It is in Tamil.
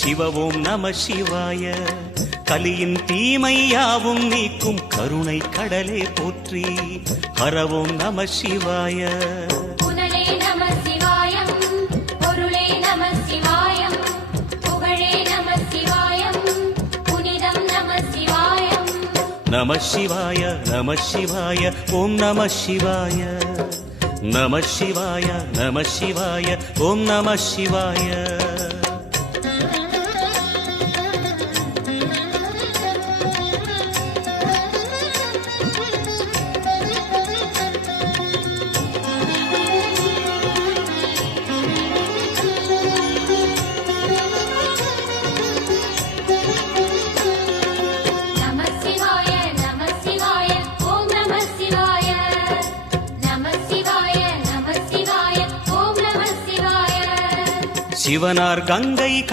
சிவ ஓம் நம சிவாய. கலியின் தீமையாவும் நீக்கும் கருணை கடலே போற்றி. ஹர ஓம் நம சிவாய. புனலே நம சிவாயம், பொருளே நம சிவாயம், புகழே நம சிவாயம், புனிதம் நம சிவாயம். நம சிவாய நம சிவாய ஓம் நம சிவாய. நம சிவாய நம சிவாய ஓம் நம சிவாய. சிவனார் கங்கை